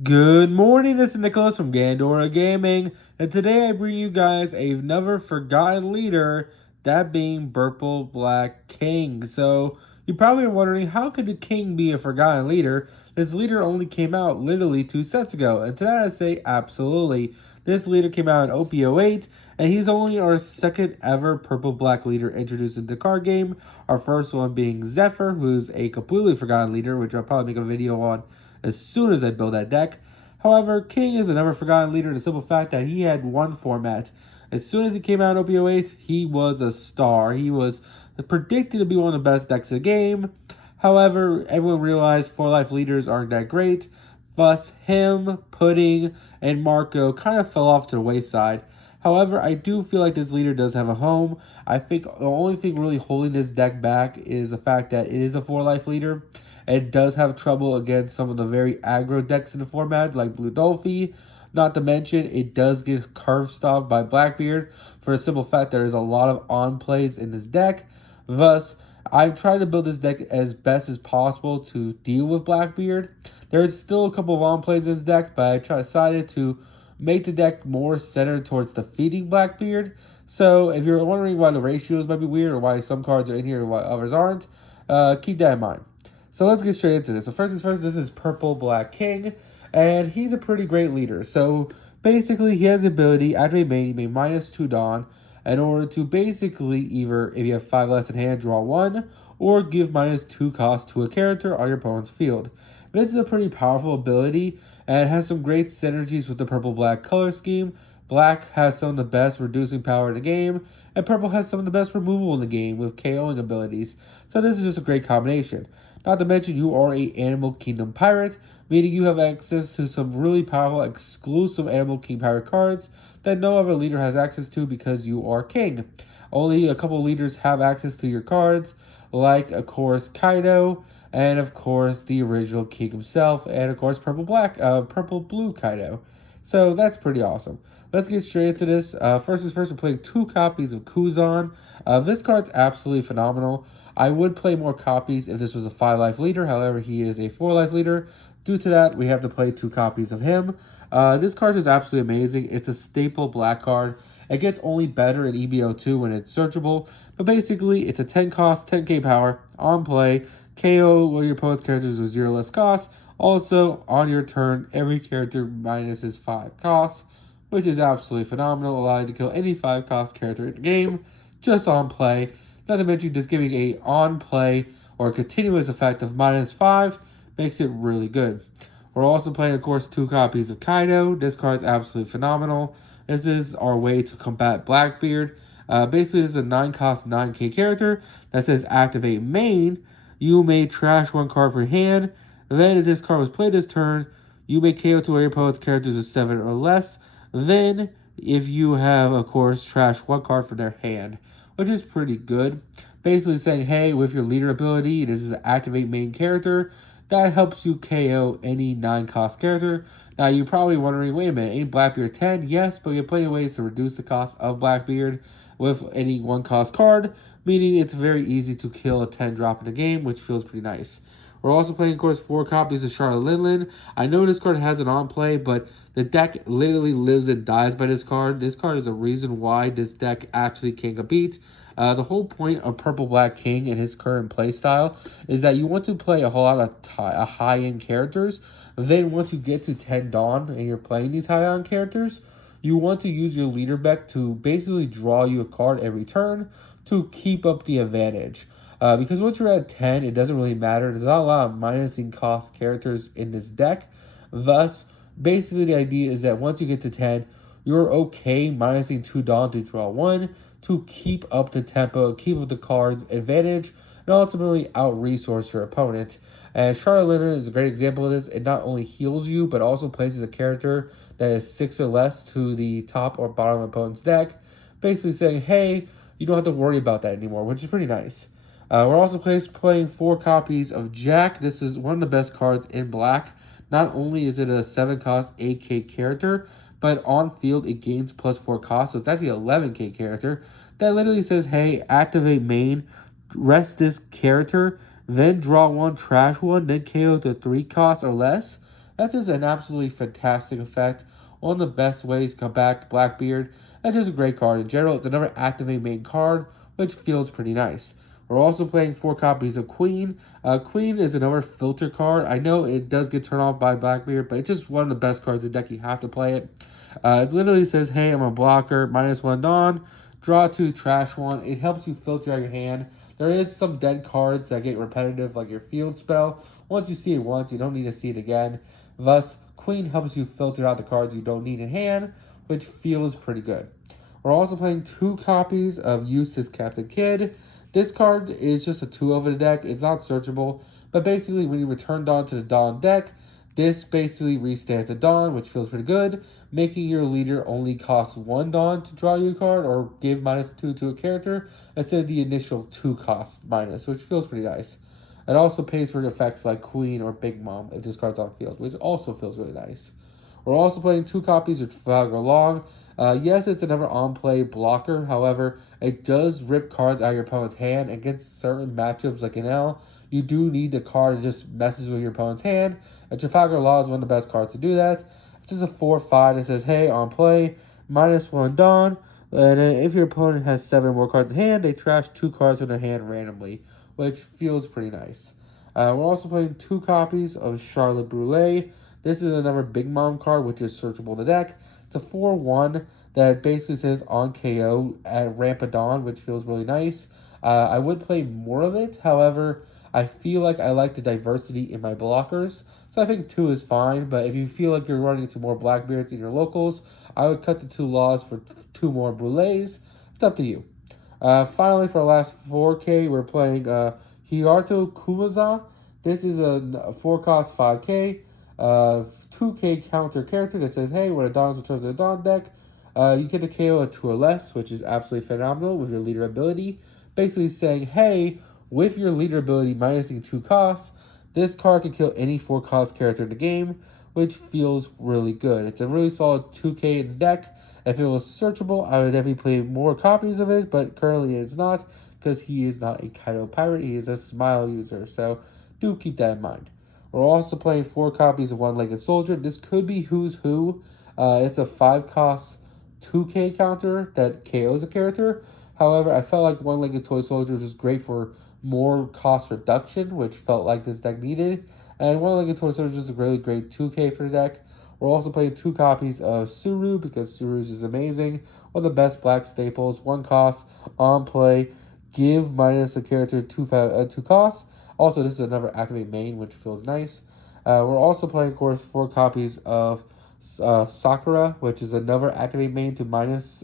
Good morning, this is Nicholas from Gandora Gaming, and today I bring you guys another forgotten leader, that being Purple Black King. So, you're probably wondering, how could the King be a forgotten leader? This leader only came out literally 2 sets ago, and today I say absolutely. This leader came out in OP08, and he's only our second ever Purple Black leader introduced into the card game. Our first one being Zephyr, who's a completely forgotten leader, which I'll probably make a video on as soon as I build that deck. However, King is a never forgotten leader in the simple fact that he had one format. As soon as he came out in OP08, he was a star. He was predicted to be one of the best decks of the game. However, everyone realized 4-life leaders aren't that great. Thus, him, Pudding, and Marco kind of fell off to the wayside. However, I do feel like this leader does have a home. I think the only thing really holding this deck back is the fact that it is a 4-life leader. It does have trouble against some of the very aggro decks in the format, like Blue Dolphy. Not to mention, it does get curve stopped by Blackbeard for a simple fact there is a lot of on plays in this deck. Thus, I've tried to build this deck as best as possible to deal with Blackbeard. There's still a couple of on plays in this deck, but I decided to make the deck more centered towards defeating Blackbeard. So if you're wondering why the ratios might be weird or why some cards are in here and why others aren't, keep that in mind. So let's get straight into this. So first things first, this is Purple Black King, and he's a pretty great leader. So basically, he has the ability, activate main, you may -2 Dawn, in order to basically either, if you have 5 less in hand, draw 1, or give -2 cost to a character on your opponent's field. This is a pretty powerful ability, and it has some great synergies with the Purple-Black color scheme. Black has some of the best reducing power in the game, and Purple has some of the best removal in the game with KOing abilities. So this is just a great combination. Not to mention, you are a Animal Kingdom pirate, meaning you have access to some really powerful exclusive Animal King pirate cards that no other leader has access to because you are king. Only a couple leaders have access to your cards, like, of course, Kaido, and of course the original king himself, and of course purple blue Kaido. So that's pretty awesome. Let's get straight into this. First is first, we're playing 2 copies of Kuzan. This card's absolutely phenomenal. I would play more copies if this was a 5-life leader. However, he is a 4-life leader. Due to that, we have to play 2 copies of him. This card is absolutely amazing. It's a staple black card. It gets only better in EBO2 when it's searchable. But basically, it's a 10 cost, 10k power, on play, KO one of your opponent's characters with 0 less cost. Also, on your turn, every character minuses 5 costs, which is absolutely phenomenal, allowing you to kill any 5 cost character in the game, just on play. Not to mention, just giving a on play or a continuous effect of -5 makes it really good. We're also playing, of course, 2 copies of Kaido. This card is absolutely phenomenal. This is our way to combat Blackbeard. Basically, this is a 9 cost 9k character that says activate main. You may trash 1 card from your hand. Then, if this card was played this turn, you may KO 2 of your opponent's characters with 7 or less. Then, if you have, of course, trash 1 card from their hand, which is pretty good. Basically saying, hey, with your leader ability, this is an activate main character. That helps you KO any 9-cost character. Now, you're probably wondering, wait a minute, ain't Blackbeard 10? Yes, but you have plenty of ways to reduce the cost of Blackbeard with any 1-cost card, meaning it's very easy to kill a 10 drop in the game, which feels pretty nice. We're also playing, of course, 4 copies of Charlotte Linlin. I know this card has an on-play, but the deck literally lives and dies by this card. This card is a reason why this deck actually can compete. The whole point of Purple Black King and his current playstyle is that you want to play a whole lot of high-end characters. Then once you get to 10 Dawn and you're playing these high-end characters, you want to use your leader deck to basically draw you a card every turn to keep up the advantage. Because once you're at 10, it doesn't really matter. There's not a lot of minusing cost characters in this deck. Thus, basically the idea is that once you get to 10, you're okay minusing 2 Dawn to draw 1 to keep up the tempo, keep up the card advantage, and ultimately out-resource your opponent. And Charlotte Linlin is a great example of this. It not only heals you, but also places a character that is 6 or less to the top or bottom of opponent's deck, basically saying, hey, you don't have to worry about that anymore, which is pretty nice. We're also playing 4 copies of Jack. This is one of the best cards in black. Not only is it a 7-cost 8k character, but on field it gains +4 cost, so it's actually an 11k character that literally says, hey, activate main, rest this character, then draw 1, trash 1, then KO to 3 costs or less. That's just an absolutely fantastic effect. One of the best ways to combat Blackbeard, and just a great card. In general, it's another activate main card, which feels pretty nice. We're also playing 4 copies of Queen. Queen is another filter card. I know it does get turned off by Blackbeard, but it's just one of the best cards in the deck. You have to play it. It literally says, hey, I'm a blocker, -1 Dawn, draw 2, trash 1. It helps you filter out your hand. There is some dead cards that get repetitive, like your field spell. Once you see it once, you don't need to see it again. Thus, Queen helps you filter out the cards you don't need in hand, which feels pretty good. We're also playing 2 copies of Eustace Captain Kidd. This card is just a 2 over the deck. It's not searchable, but basically when you return Dawn to the Dawn deck, this basically restamps the Dawn, which feels pretty good, making your leader only cost 1 Dawn to draw you a card or give -2 to a character instead of the initial 2 cost minus, which feels pretty nice. It also pays for effects like Queen or Big Mom if this card's on field, which also feels really nice. We're also playing 2 copies of Trafalgar Law. Yes, it's another on-play blocker. However, it does rip cards out of your opponent's hand against certain matchups like an L. You do need the card that just messes with your opponent's hand. And Trafalgar Law is one of the best cards to do that. It's just a 4/5 that says, hey, on play, -1 Dawn. And then if your opponent has 7 more cards in hand, they trash 2 cards from their hand randomly, which feels pretty nice. We're also playing 2 copies of Charlotte Brûlée. This is another Big Mom card, which is searchable in the deck. It's a 4/1 that basically says on KO at Ramp of Dawn, which feels really nice. I would play more of it. However, I feel like I like the diversity in my blockers. So I think 2 is fine. But if you feel like you're running into more Blackbeards in your locals, I would cut the 2 laws for 2 more Brûlées. It's up to you. Finally, for our last 4K, we're playing Hiarto Kumaza. This is a 4-cost 5K. 2K counter character that says, hey, when a Dawn returns to the Dawn deck, you get to KO a 2 or less, which is absolutely phenomenal with your leader ability. Basically saying, hey, with your leader ability minusing 2 costs, this card can kill any 4-cost character in the game, which feels really good. It's a really solid 2K in the deck. If it was searchable, I would definitely play more copies of it, but currently it's not, because he is not a Kaido pirate, he is a Smile user, so do keep that in mind. We're also playing 4 copies of One-Legged Soldier. This could be Who's Who. It's a 5-cost 2K counter that KOs a character. However, I felt like One-Legged Toy Soldier was great for more cost reduction, which felt like this deck needed. And One-Legged Toy Soldier is a really great 2K for the deck. We're also playing 2 copies of Suru because Suru is amazing. One of the best black staples. 1 cost, on play, give minus a character 2 costs. Also, this is another activate main, which feels nice. We're also playing, of course, 4 copies of Sakura, which is another activate main to minus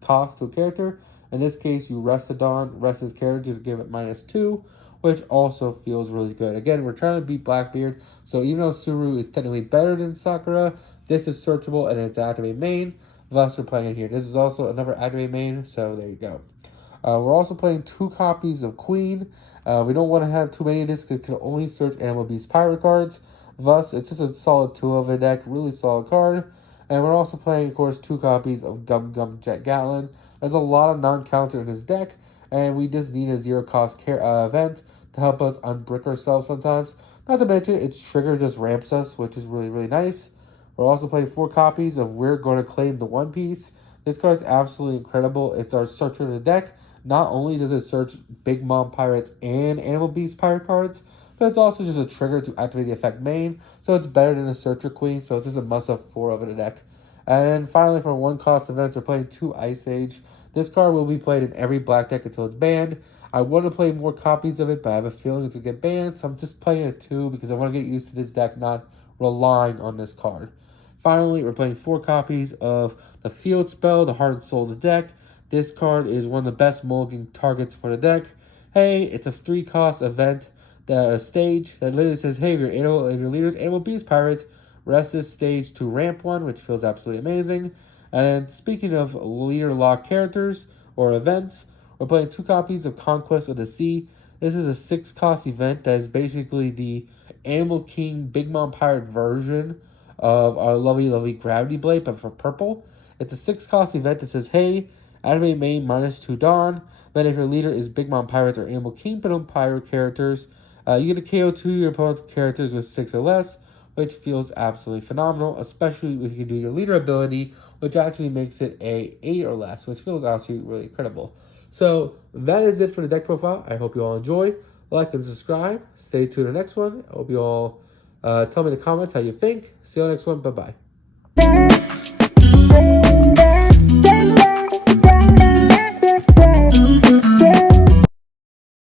cost to a character. In this case, you rest a Dawn, rest his character to give it -2, which also feels really good. Again, we're trying to beat Blackbeard, so even though Suru is technically better than Sakura, this is searchable and it's activate main. Thus, we're playing it here. This is also another activate main, so there you go. We're also playing 2 copies of Queen. We don't want to have too many of this because it can only search Animal Beast Pirate cards. Thus, it's just a solid 2 of a deck, really solid card. And we're also playing, of course, 2 copies of Gum Gum Jet Gatlin. There's a lot of non-counter in this deck, and we just need a 0-cost event to help us unbrick ourselves sometimes. Not to mention, its trigger just ramps us, which is really, really nice. We're also playing 4 copies of We're Going to Claim the One Piece. This card's absolutely incredible. It's our searcher in the deck. Not only does it search Big Mom Pirates and Animal Beast Pirate cards, but it's also just a trigger to activate the effect main, so it's better than a Searcher Queen, so it's just a must-have 4 of the deck. And finally, for 1-cost events, we're playing 2 Ice Age. This card will be played in every black deck until it's banned. I want to play more copies of it, but I have a feeling it's going to get banned, so I'm just playing it 2 because I want to get used to this deck not relying on this card. Finally, we're playing 4 copies of the Field Spell, the Heart and Soul of the deck. This card is one of the best mulligan targets for the deck. Hey, it's a 3-cost event, stage that literally says, hey, if your leader's Animal Beast Pirate, rest this stage to ramp 1, which feels absolutely amazing. And speaking of leader lock characters or events, we're playing 2 copies of Conquest of the Sea. This is a 6-cost event that is basically the Animal King Big Mom Pirate version of our lovely Gravity Blade, but for purple. It's a 6-cost event that says, hey, activate main -2 Dawn. Then if your leader is Big Mom Pirates or Animal Kingdom Pirate characters, you get to KO 2 of your opponent's characters with 6 or less. which feels absolutely phenomenal, especially if you can do your leader ability, which actually makes it a 8 or less, which feels actually really incredible. So that is it for the deck profile. I hope you all enjoy. Like and subscribe. Stay tuned to the next one. I hope you all tell me in the comments how you think. See you on the next one. Bye-bye.